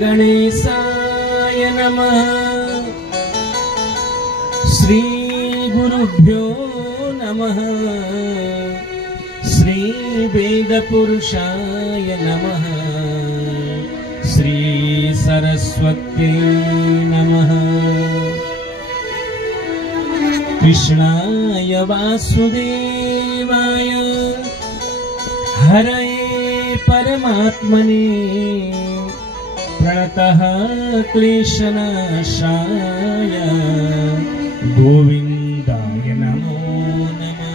गणेशाय नमः। श्री गुरुभ्यो नमः। श्री वेदपुरुषाय नमः। श्री सरस्वत्यै नमः। कृष्णाय वासुदेवाय हरये परमात्मने प्रणतः क्लेशनाशाय गोविन्दाय नमो नमः।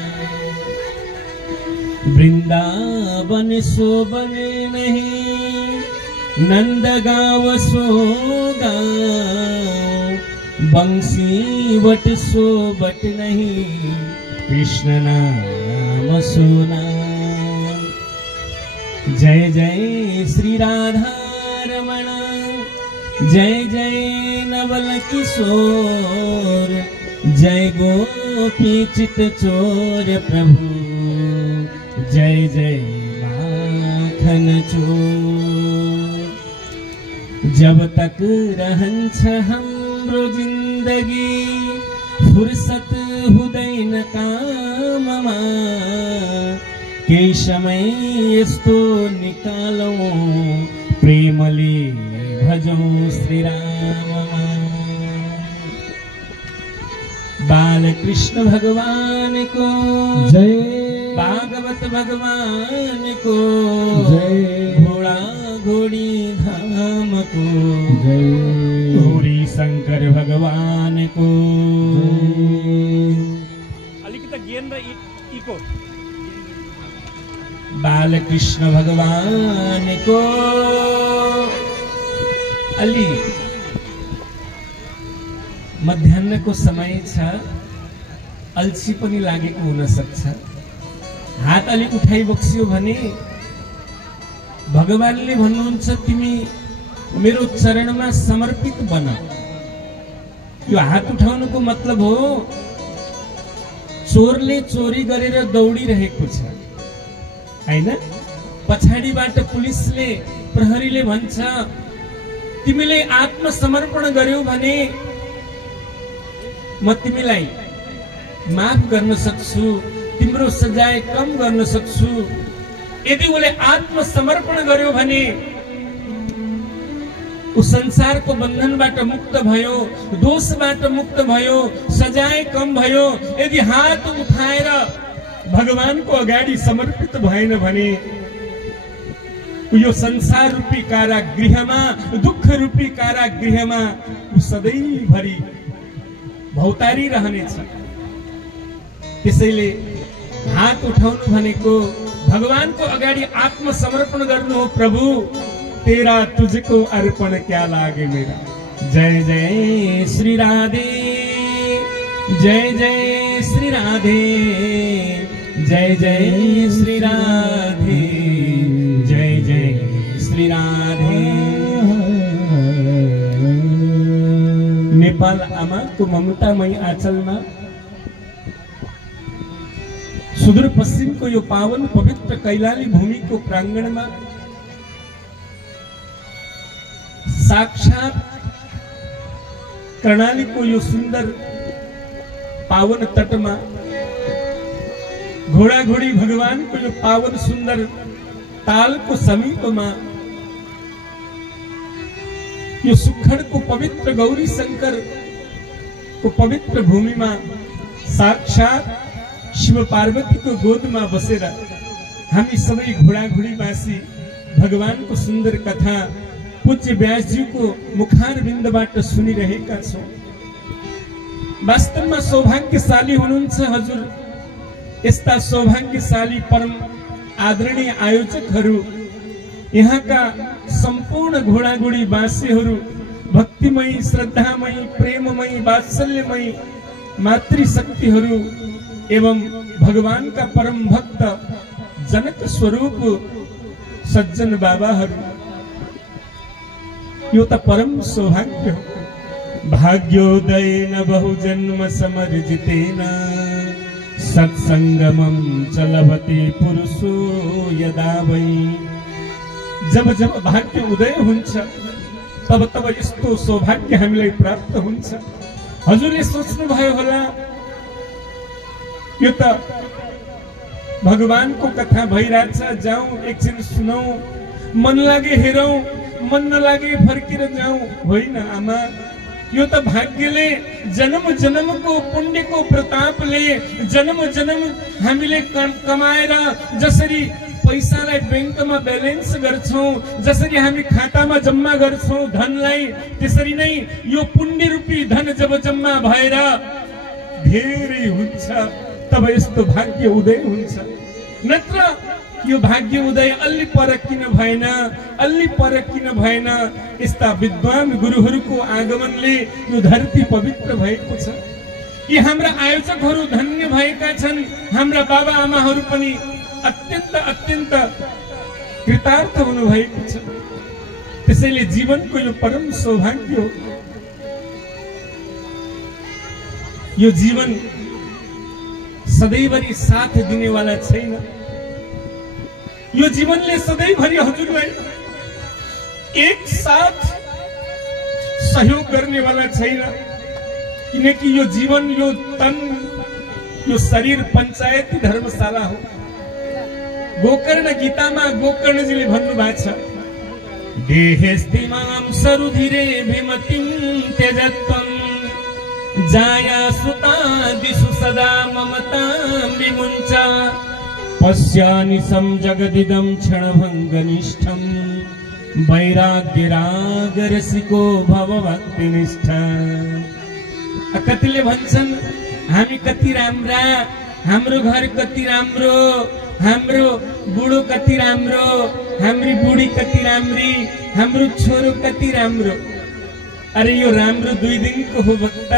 वृंदावन शोभन नहीं नंदगांव सोगा बंसी वट सोबट नहीं कृष्ण नाम सुना। जय जय श्री राधा रमण जय जय नवल किशोर जय गोपी चित चोर प्रभु जय जय माखन चोर। जब तक रहन्छ हाम्रो जिंदगी फुर्सत हुँदैन काममा केही समय यस्तो निकालौं प्रेमले भजौं श्री राममा। बालकृष्ण भगवान को जय भागवत भगवान को जय घोड़ा घोड़ी धाम को जय गौरी शंकर भगवान को अलिकति ज्ञान र इको बालकृष्ण भगवान को अलि मध्याह्नको समय छ अल्छी पनि लागेको हुन सक्छ। हात अलि उठाइ बक्सियो भने भगवानले भन्नुहुन्छ तिमी मेरो चरणमा समर्पित बन। यो हात उठाउनुको मतलब हो चोरले चोरी गरेर दौडिरहेको छ हैन। पछाडीबाट पुलिसले प्रहरीले भन्छ तिमीले आत्मसमर्पण गर्यौ भने म तिमीलाई माफ गर्न सक्छु तिम्रो सजाय कम गर्न सक्छु। यदि उले आत्मसमर्पण गर्यो भने उ संसारको बन्धनबाट मुक्त भयो दोषबाट मुक्त भयो सजाय कम भयो। यदि हात उठाएर भगवानको अगाडि समर्पित भएन भने यो संसार रूपी कारागृहमा दुःख रूपी कारागृहमा उ सधैँभरि भौतारी रहनेछ। त्यसैले हात उठाउनु भनेको भगवानको अगाडि आत्मसमर्पण गर्नु हो। प्रभु तेरा तुझको अर्पण क्या लागे मेरा। जय जय श्री राधे जय जय श्री राधे जय जय श्री राधे जय जय श्री राधे। नेपाल आमाको ममतामय आँचलमा सुदूर पश्चिमको यो पावन पवित्र कैलाली भूमिको प्राङ्गणमा साक्षात कर्णालीको यो सुन्दर पावन तटमा घोडाघोडी भगवानको यो पावन सुन्दर तालको समीपमा यो सुखडको पवित्र गौरी शंकर को पवित्र भूमिमा साक्षात शिव पार्वती को गोदमा बसेर हामी सबै घोडाघोडीवासी भगवानको सुन्दर कथा पूज्य व्यासजी को मुखारविन्दबाट सुनिरहेका छौं। वास्तवमा सौभाग्यशाली हुनुहुन्छ हजुर। यस्ता सौभाग्यशाली परम आदरणीय आयोजकहरू यहाँका सम्पूर्ण घोडाघोडी वासीहरू भक्तिमयी श्रद्धामयी प्रेममयी वात्सल्यमयी मातृशक्तिहरू एवं भगवान का परम भक्त जनक स्वरूप सज्जन बाबाहरू यो त परम सौभाग्य हो। भाग्योदय न बहुजन्म समर्जितेन सत्संगमं च लभते पुरुषो यदा वै। जब जब भाग्य उदय हुन्छ तब यस्तो सौभाग्य हामीलाई प्राप्त हुन्छ। हजुरले सोच्नु भयो होला यो त भगवानको कथा भइरहेछ, जाउँ एकछिन सुनौं, मन लागे हेरौं, मन नलागे फर्केर जाउँ। होइन आमा, यो त भाग्यले जन्म जन्मको पुण्यको प्रतापले जन्म जन्म हामीले कमाएर जसरी पैसालाई बैंकमा ब्यालेन्स गर्छौं, जसरी हामी खातामा जम्मा गर्छौं धनलाई, त्यसरी नै यो पुण्य रूपी धन जब जम्मा भएर धेरै हुन्छ तब यस्तो भाग्य उदय हुन्छ। नत्र यो भाग्य उदय अलि पर किन भएन, अलि पर किन भएन? यस्ता विद्वान गुरुहरूको आगमनले यो धरती पवित्र भएको छ। यी हाम्रा आयोजकहरू धन्य भएका छन्। हाम्रा बाबा आमाहरू पनि अत्यन्त अत्यन्त कृतार्थ हुनु भएको छ। त्यसैले जीवनको यो परम सौभाग्य हो। यो जीवन सदैवरी साथ दिनेवाला छैन। यो जीवनले सधैँभरि हजुरलाई एक साथ सहयोग गर्नेवाला छैन, किनकि यो जीवन, यो तन, यो शरीर पञ्चायती धर्मशाला हो। गोकर्ण गीतामा गोकर्णजीले भन्नु भएको छ, देहेस्तिमां सरुधिरे विमतिं त्यजत्वं जाया सुतादिषु सदा ममतां विमुञ्च पश्यानिशं जगदिदं क्षणभङ्गनिष्ठं वैराग्यरागरसिको भवभक्तिनिष्ठ। कतिले भन्छन् हामी कति राम्रा, हाम्रो घर कति राम्रो, हाम्रो बुढो कति राम्रो, हाम्री बुढी कति राम्री, हाम्रो छोरो कति राम्रो। अरे यो राम्रो 2 दिनको हो भक्त,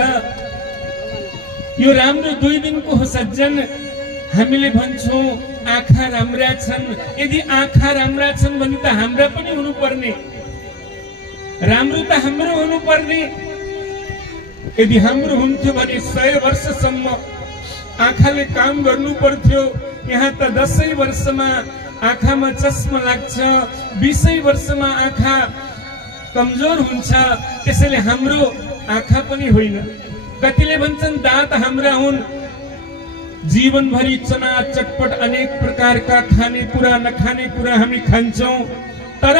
यो राम्रो 2 दिनको हो सज्जन। हामीले भन्छौं आँखा राम्रा छन्, यदि आँखा राम्रा छन् भने त हाम्रा पनि हुनुपर्ने, राम्रो त हाम्रो हुनुपर्ने। यदि हाम्रो हुन्थ्यो भने 100 वर्षसम्म आँखाले काम गर्नु पर्थ्यो। यहाँ त 10 वर्षमा आँखामा चस्मा लाग्छ, 20 वर्षमा आँखा कमजोर हुन्छ। त्यसैले हाम्रो आँखा पनि होइन। कतिले भन्छन् दाँत हाम्रा हुन्, जीवनभरि चना चटपट अनेक प्रकारका खानेकुरा नखानेकुरा हामी खान्छौं, तर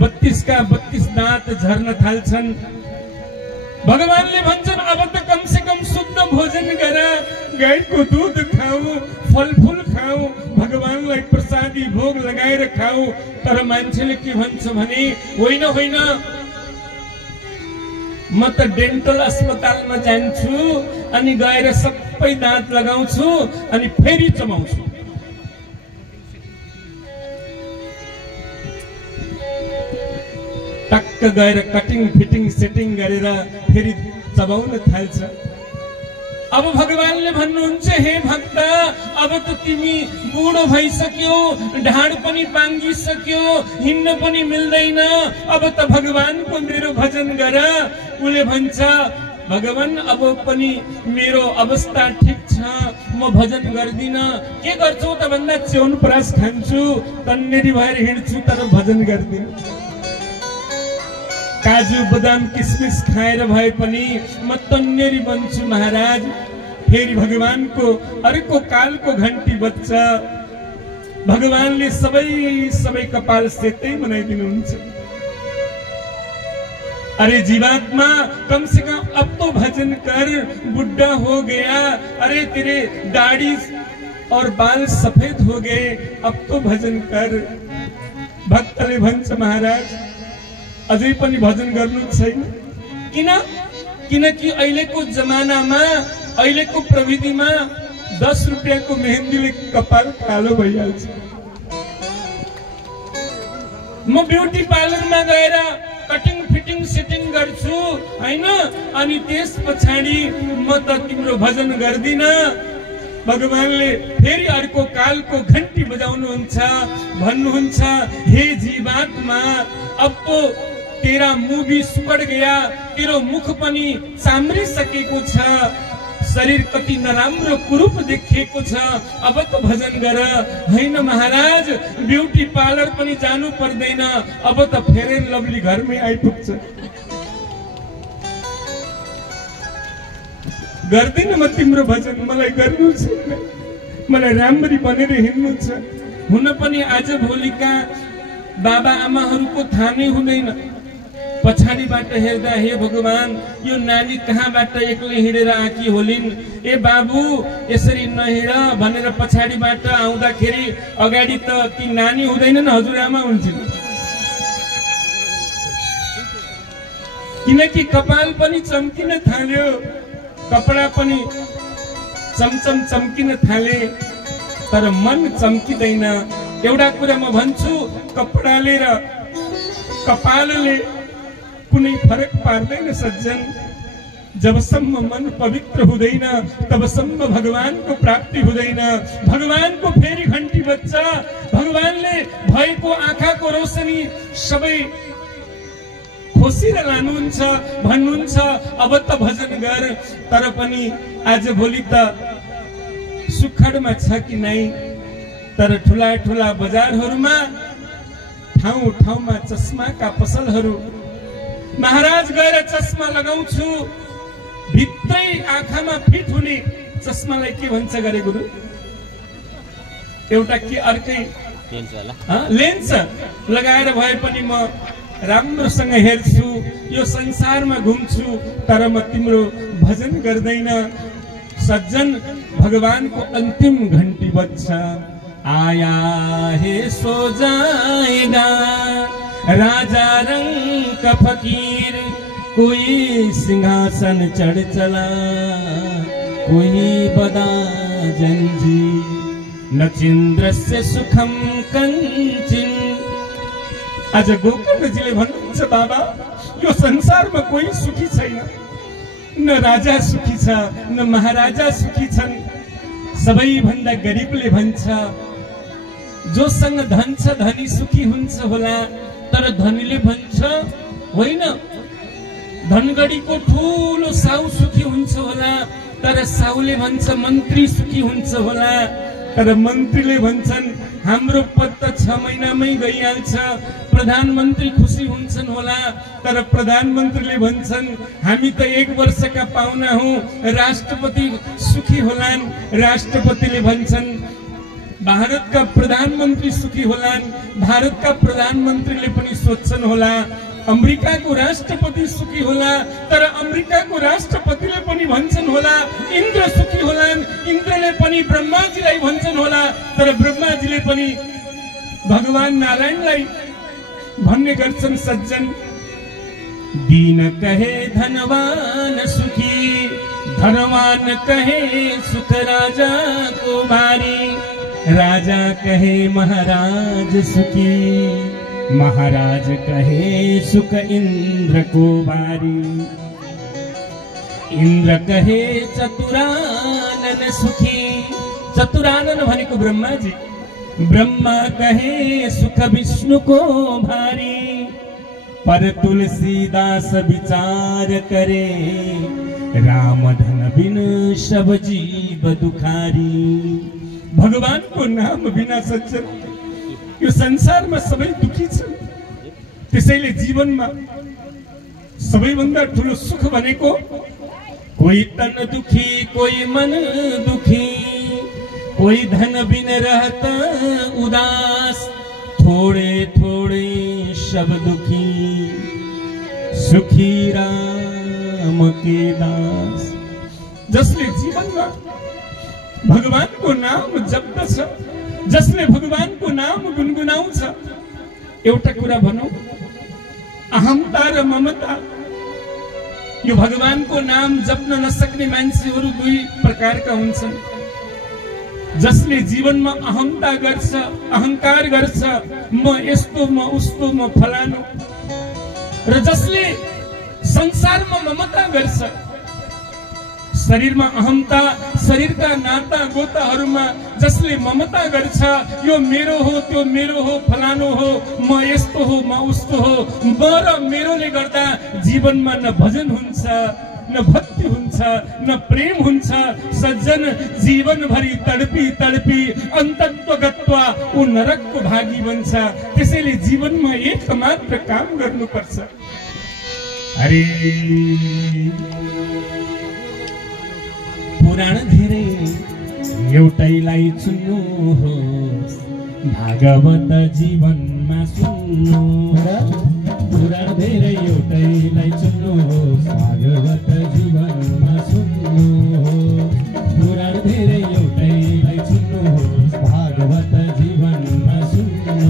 32 का 32 दाँत झर्न थाल्छन्। भगवानले भन्छन् अब त कम से कम शुद्ध भोजन गर, गाईको दूध खाऊ, फलफूल खाऊ, भगवानलाई प्रसादी भोग लगाएर खाऊ। तर मान्छेले के भन्छ भने होइन होइन, म त डेन्टल अस्पतालमा जान्छु अनि गएर सबै दाँत लगाउँछु अनि फेरि चबाउँछु। टक्क गएर कटिङ फिटिङ सेटिङ गरेर फेरि चबाउन थाल्छ। अब भगवानले भन्नुहुन्छ हे भक्त, अब त तिमी बुढो भइसक्यो, ढाड पनि पाङ्गिसक्यो, हिँड्न पनि मिल्दैन, अब त भगवानको मेरो भजन गर। उले भन्छ भगवान अब पनि मेरो अवस्था ठीक छ, म भजन गर्दिन। के गर्छौ त भन्दा च्यवनप्रास खान्छु, तन्नेरी भएर हिँड्छु, तर भजन गर्दिन। काजु बदाम किसमिस खाएर भए पनि म तन्नेरी बन्छु महाराज। फेरि भगवानको अर्को कालको घन्टी बज्छ, भगवानले सबै कपाल सेतै बनाइदिनुहुन्छ। अरे जीवात्मा कम से कम अब तो भजन कर, बुढ़ा हो गया, अरे तेरे दाढ़ी और बाल सफेद हो गए, अब तो भजन कर। भक्तले भन्छ महाराज अझै पनि भजन गर्नु छैन। किनकि अहिलेको जमानामा, अहिलेको प्रविधिमा 10 रुपियाँको मेहन्दीले कपाल कालो भइहाल्छ। म ब्युटी पार्लरमा गएर कटिङ फिटिङ सेटिङ गर्छु हैन, अनि त्यस पछाडि म त तिम्रो भजन गर्दिन। भगवानले फेरि अर्को कालको घन्टी बजाउनुहुन्छ, भन्नुहुन्छ हे जीवात्मा अब तो तेरा मुंह भी सुकड़ गया, तेरो मुख पनि चाम्रिसकेको छ, शरीर कति नराम्रो कुरूप देखिएको छ, अब त भजन गर। हैन महाराज, ब्युटी पार्लर पनि जानु पर्दैन, अब त फेयर एन्ड लभली घरमै आइपुग्छ। गर्दिन म तिम्रो भजन, मलाई गर्नु छैन, मलाई राम्ररी बनेर हिँड्नु छ। हुन पनि आज भोलिका बाबा आमाहरूको थाहा नै हुँदैन। पछाडिबाट हेर्दा हे भगवान, यो नानी कहाँबाट एक्लै हिँडेर आकी होलिन्, ए बाबु यसरी नहिँड भनेर पछाडिबाट आउँदाखेरि अगाडि त ती नानी हुँदैनन्, हजुरआमा हुन्छन्। किनकि कपाल पनि चम्किन थाल्यो, कपडा पनि चमचम चम्किन थाले, तर मन चम्किँदैन। एउटा कुरा म भन्छु, कपडाले र कपालले कुनै फरक पार्दैन सज्जन। जबसम्म मन पवित्र हुँदैन तबसम्म भगवानको प्राप्ति हुँदैन। भगवानको फेरि घन्टी बज्छ, भगवानले भएको आँखाको रोशनी सबै खोसेर लानुहुन्छ, भन्नुहुन्छ अब त भजन गर। तर पनि आज भोलि त सुखडमा छ कि नै, तर ठुला ठुला बजारहरूमा ठाउँ ठाउँमा चस्माका पसलहरू। महाराज गएर चस्मा लगाउँछु, भित्रै आँखामा फिट हुने चस्मालाई के भन्छ गरे गुरु? एउटा के अर्कै लेन्स लगाएर भए पनि म राम्रोसँग हेर्छु, यो संसारमा घुम्छु, तर म तिम्रो भजन गर्दैन। सज्जन, भगवानको अन्तिम घन्टी बज्छ, आया है सो जाएगा राजा रंग का फकीर, कोई सिंहासन चढ़ चला, कोई बदा जंजीर, नचिंद्र से सुखम कंचिन। आज गोकर्णजीले भन्नुहुन्छ, बाबा यो संसारमा कोही सुखी छैन, न राजा सुखी छ, न महाराजा सुखी छन्। सबैभन्दा गरिबले भन्छ, जोसँग धन छ धनी सुखी हुन्छ होला, तर धनीले भन्छ होइन, धनगढीको ठुलो साउ सुखी हुन्छ होला, तर साउले भन्छ मन्त्री सुखी हुन्छ होला। तर मन्त्रीले भन्छन् हाम्रो पद त 6 महिनामै गइहाल्छ, प्रधानमन्त्री खुसी हुन्छन् होला, तर प्रधानमन्त्रीले भन्छन् हामी त 1 वर्षका पाहुना हौं, राष्ट्रपति सुखी होलान्। राष्ट्रपतिले भन्छन् भारतका प्रधानमन्त्री सुखी होलान्, भारतका प्रधानमन्त्रीले पनि सोच्छन् होला अमेरिकाको राष्ट्रपति सुखी होला, तर अमेरिकाको राष्ट्रपतिले पनि भन्छन् होला इन्द्र सुखी होलान्, इन्द्रले पनि ब्रह्माजीलाई भन्छन् होला, तर ब्रह्माजीले पनि भगवान नारायणलाई भन्ने गर्छन्। सज्जन, दीन कहे धनवान सुखी, धनवान कहे सुख राजा को भारी, राजा कहे महाराज सुखी, महाराज कहे सुख इंद्र को भारी, इंद्र कहे चतुरानन सुखी। चतुरानन भनेको ब्रह्माजी, ब्रह्मा कहे सुख विष्णु को भारी, पर तुलसीदास विचार करे, राम धन बिन सब जीव दुखारी। भगवान को नाम बिना सज्जन यो संसारमा सबै दुखी छन्। त्यसैले जीवनमा सबैभन्दा ठुलो सुख भनेको कोही तन दुखी, कोही मन दुखी, कोही धन बिन रहता उदास, थोड़े थोड़े सब दुखी, सुखी राम के दास। जसले जीवनमा भगवानको नाम जप्दछ, जसले भगवानको नाम गुनगुनाउँछ, एउटा कुरा भनौं, अहमता र ममता, यो भगवानको नाम जप्न नसक्ने मान्छेहरू 2 प्रकारका हुन्छन्। जसले जीवनमा अहमता गर्छ, अहंकार गर्छ, म यस्तो, म उस्तो, म फलानो, र जसले संसारमा ममता गर्छ, शरीरमा अहमता, शरीरका नाता गोताहरूमा जसले ममता गर्छ, यो मेरो हो, त्यो मेरो हो, फलानो हो, म यस्तो हो, म उस्तो हो, म र मेरोले गर्दा जीवनमा न भजन हुन्छ न भक्ति हुन्छ न प्रेम हुन्छ। सज्जन जीवनभरि तडपी तडपी अन्तत्व गत्वा ऊ नरकको भागी बन्छ। त्यसैले जीवनमा एक मात्र काम गर्नुपर्छ। अरे पुराण धेरै एउटैलाई चुन्नुहोस्, भागवत जीवनमा सुन्नु। पुराण धेरै एउटैलाई चुन्नुहोस्, भागवत जीवनमा सुन्नु। पुराण धेरै एउटैलाई चुन्नुहोस्, भागवत जीवनमा सुन्नु।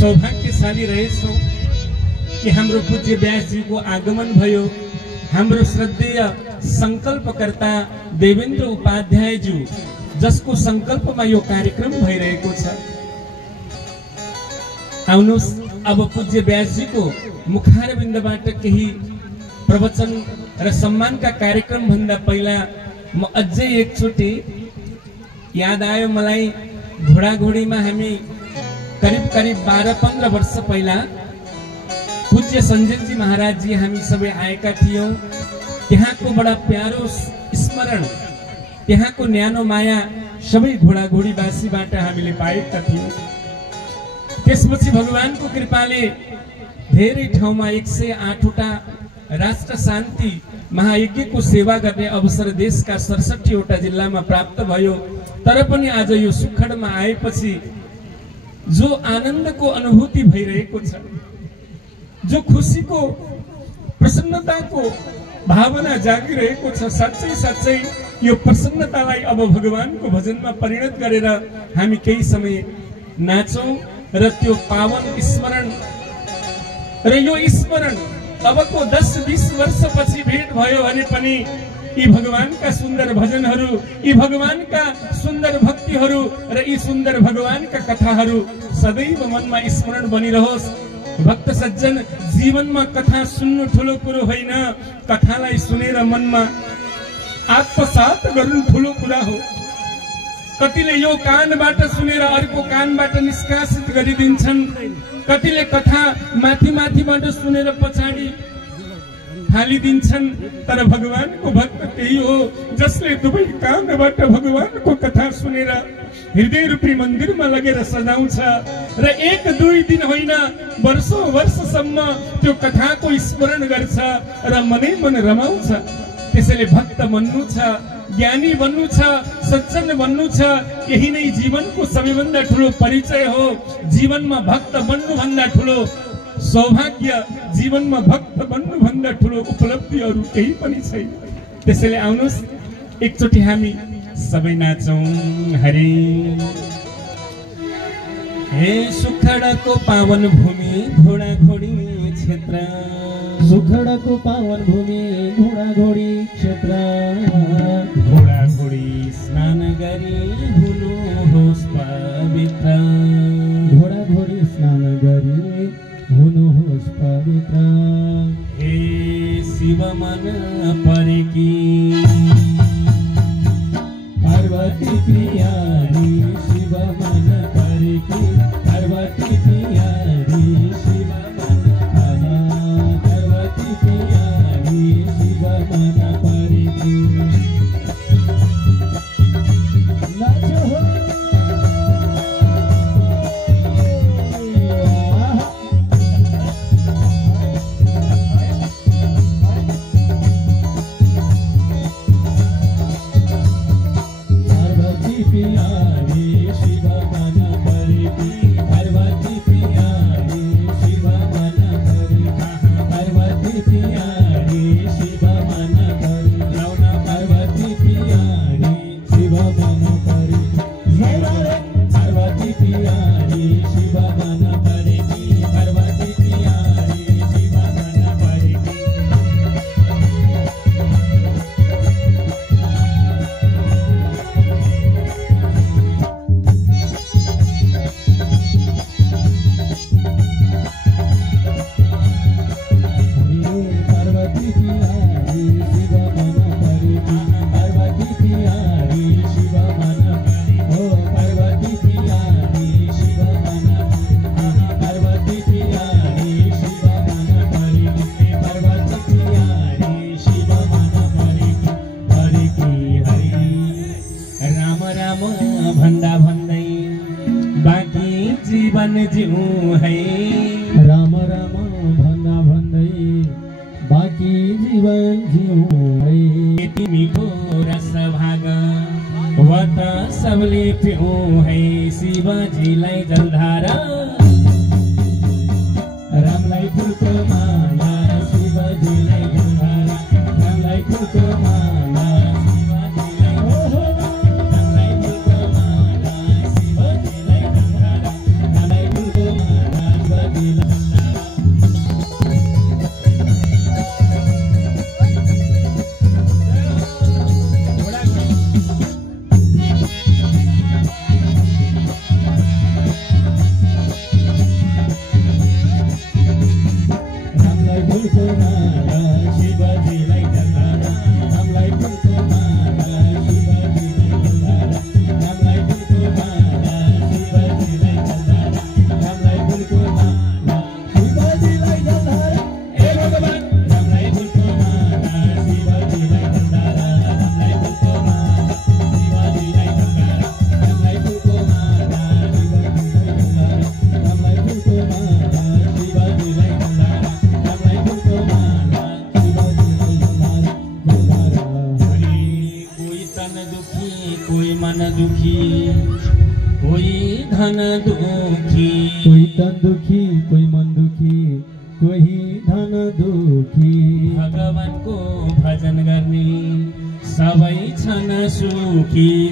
सौभाग्यशाली रहेछौं कि हाम्रो पूज्य व्यासजीको आगमन भयो। हाम्रो श्रद्धेय संकल्पकर्ता देवेन्द्र उपाध्यायज्यू, जसको संकल्पमा यो कार्यक्रम भइरहेको छ। आउनुहोस् अब पूज्य व्यासजीको मुखारविन्दबाट केही प्रवचन र सम्मानका कार्यक्रम भन्दा पहिला म अझै एकचोटि याद आयो मलाई, घोडाघोडीमा हामी करिब 12-15 वर्ष पहिला पूज्य सञ्जनजी महाराजजी हामी सबै आएका थियौं। त्यहाँको बडा प्यारो स्मरण, त्यहाँको न्यानो माया सबै घोडाघोडीवासीबाट हामीले पाएका थियौं। त्यसपछि भगवानको कृपाले धेरै ठाउँमा 108 वटा राष्ट्र शान्ति महायज्ञको सेवा गर्ने अवसर देशका 67 वटा जिल्लामा प्राप्त भयो। तर पनि आज यो सुखडमा आएपछि जो आनन्दको अनुभूति भइरहेको छ, जो खुसीको प्रसन्नताको भावना जागिरहेको छ, साँच्चै साँच्चै यो प्रसन्नतालाई अब भगवानको भजनमा परिणत गरेर हामी केही समय नाचौं र त्यो पावन स्मरण र यो स्मरण अबको 10-20 वर्षपछि भेट भयो भने पनि यी भगवानका सुन्दर भजनहरू, यी भगवानका सुन्दर भक्तिहरू र यी सुन्दर भगवानका कथाहरू सदैव मनमा स्मरण बनिरहोस्। भक्त सज्जन, जीवनमा कथा सुन्नु ठुलो कुरो होइन, कथालाई सुनेर मनमा आत्मसात गर्नु ठुलो कुरा हो। कतिले यो कानबाट सुनेर अर्को कानबाट निष्कासित गरिदिन्छन्, कतिले कथा माथि माथिबाट सुनेर पछाडि हालिदिन्छन्। तर भगवानको भक्त त्यही हो जसले दुवै कानबाट भगवानको कथा सुनेर हृदय रूपी मन्दिरमा लगेर सजाउँछ र 1-2 दिन होइन, वर्षौं वर्षसम्म त्यो कथाको स्मरण गर्छ र मनै मन रमाउँछ। त्यसैले भक्त बन्नु छ, ज्ञानी बन्नु छ, सज्जन बन्नु छ, यही नै जीवनको सबैभन्दा ठुलो परिचय हो। जीवनमा भक्त बन्नु भन्दा ठुलो सौभाग्य, जीवनमा भक्त बन्नु भन्दा ठुलो उपलब्धि अरु केही पनि छैन। त्यसैले आउनुहोस् एकचोटि हामी सबै नाचौं हरे। हे सुखडाको पावन भूमि घोडा घोडी क्षेत्र, सुखडाको पावन भूमि घोडा घोडी क्षेत्र, घोडा घोडी स्नान गरी हुनुहोस् पवित्र, घोडा घोडी स्नान गरी हुनुहोस् पवित्र। हे शिव मन परेकी पार्वती प्रियारी शिव मन परेकी, पार्वती प्रियारी शिव मन पार्वती प्रियारी शिव मन परेकी। नाचो हो जीवन जिउँ है, राम राम भन्दा भन्दै बाँकी जीवन जिउँ है। तिमीको रस भाग वा त सबले पिउँ है, शिवजीलाई जलधारा रामलाई फुलको माला शिवजीलाई जलधारा, रामलाई फुलको माला शिवजीलाई रामलाई फुलको माला शिवजीलाई जलधारा, रामलाई फुलको माला शिवजीलाई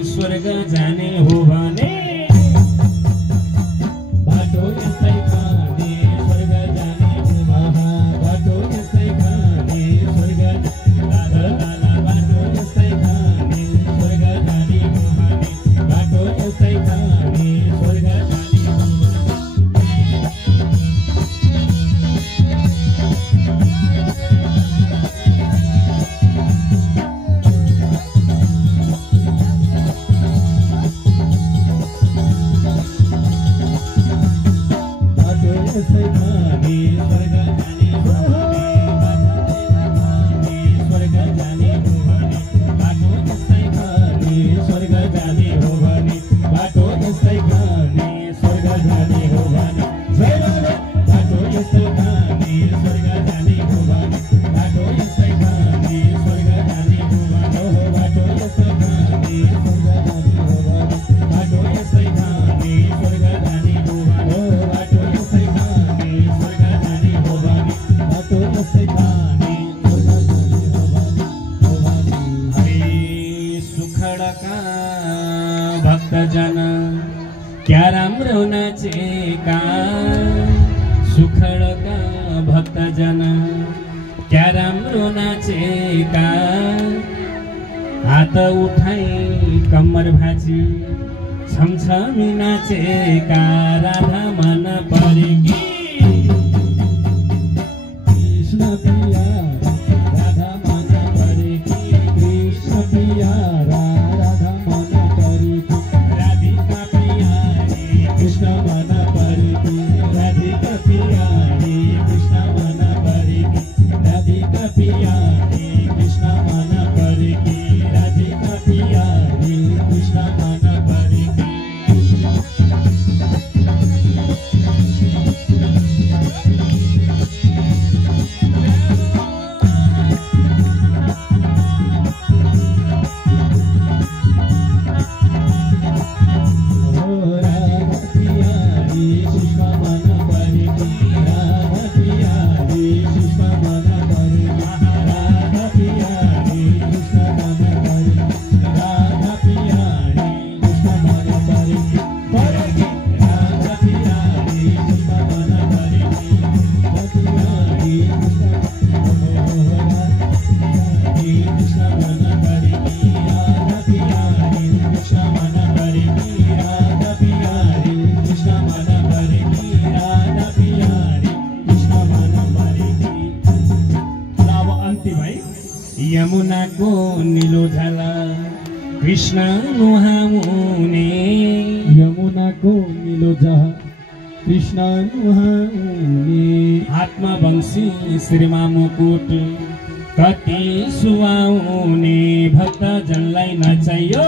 स्वर्ग जाने हो भने बाटो यस्तै खाने स्वर्ग जाने हो, बाटो यस्तै खाने स्वर्ग लाला लाला, बाटो यस्तै खाने स्वर्ग जाने हो भने, बाटो यस्तै खाने स्वर्ग जाने हो। स्वर्ग जाने हो भने, बाटो भक्तजन क्या राम्रो नाचेका सुखडका भक्तजन क्या राम्रो नाचेका हात उठाई कम्मर भाँची छमछमी नाचेका राधा मन परेकी कृष्ण पिया राधा मन परेकी कृष्ण पिया राधा मन परेकी राधिका प्यारी कृष्ण मन परेकी राधिका प्यारी कृष्ण मन परेकी राधिका प्यारी कृष्ण मन परेकी राधिका प्यारी कृष्ण मन परेकी यमुनाको नीलो झला कृष्ण नुहाउने यमुनाको नीलो जहा कृष्ण नुहाउने हातमा बंशी श्रीमा मुकुट कति सुहाउने भक्तजनलाई नचाइयो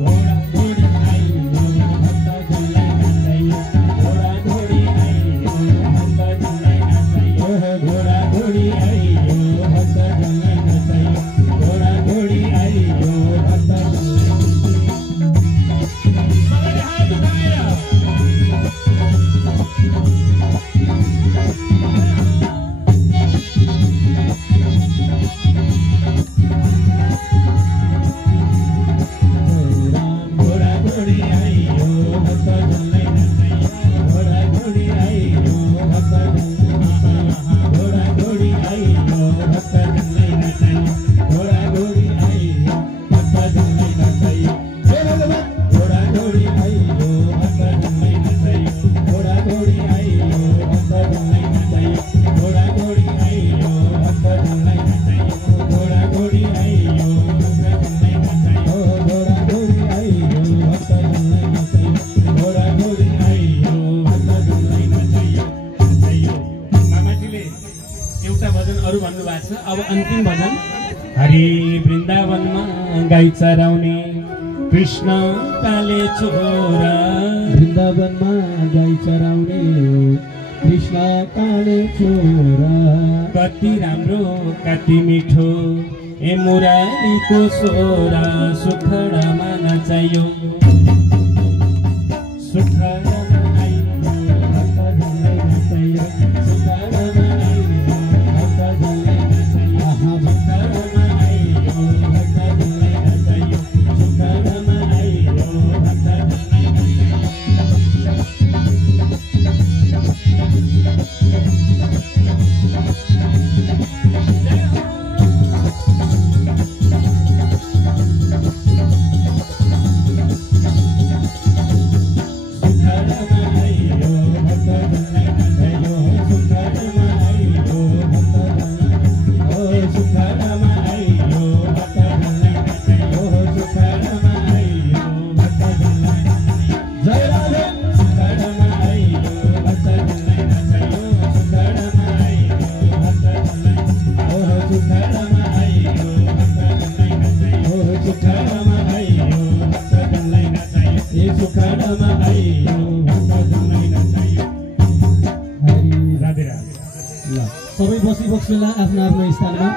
घोडा घोडी आइयो भक्तजनलाई नचाइयो घोडा घोडी आइयो भक्तजनलाई नचाइयो घोडा घोडी आइयो भक्तजनलाई नचाइयो घोडा घोडी आइयो भक्तजनलाई सबैले हात उठाएर घोडा घोडी आइयो भक्तजनलाई नचाइयो घोडा घोडी आइयो भक्तजनलाई नचाइयो घोडा घोडी आइयो भक्तजनलाई नचाइयो घोडा घोडी आइयो भक्तजनलाई नचाइयो हे भगवान घोडा घोडी आइयो भक्तजनलाई नचाइयो घोडा घोडी आइयो भक्तजनलाई नचाइयो घोडा घोडी आइयो भक्तजनलाई नचाइयो घोडा घोडी आइयो भक्तजनलाई नचाइयो घोडा घोडी आइयो भक्तजनलाई नचाइयो घोडा घोडी आइयो भक्तजनलाई नचाइयो नचाइयो मामाजीले एउटा भजन अरु भन्नुभएको छ। अब अन्तिम भजन हरि वृन्दावनमा गाई चराउने कृष्ण काले छोरा वृन्दावनमा गाई चराउने कृष्ण काले छोरा कति राम्रो कति मिठो ए मुरारीको छोरा सुखडामा नचाइयो सुखडामा आइयो भक्तजनलाई नचाइयो सुखडामा आइयो भक्तजनलाई नचाइयो सुखडामा आइयो भक्तजनलाई नचाइयो सुखडामा आइयो भक्तजनलाई नचाइयो सबै बसी बक्सुला आफ्नो आफ्नो स्थानमा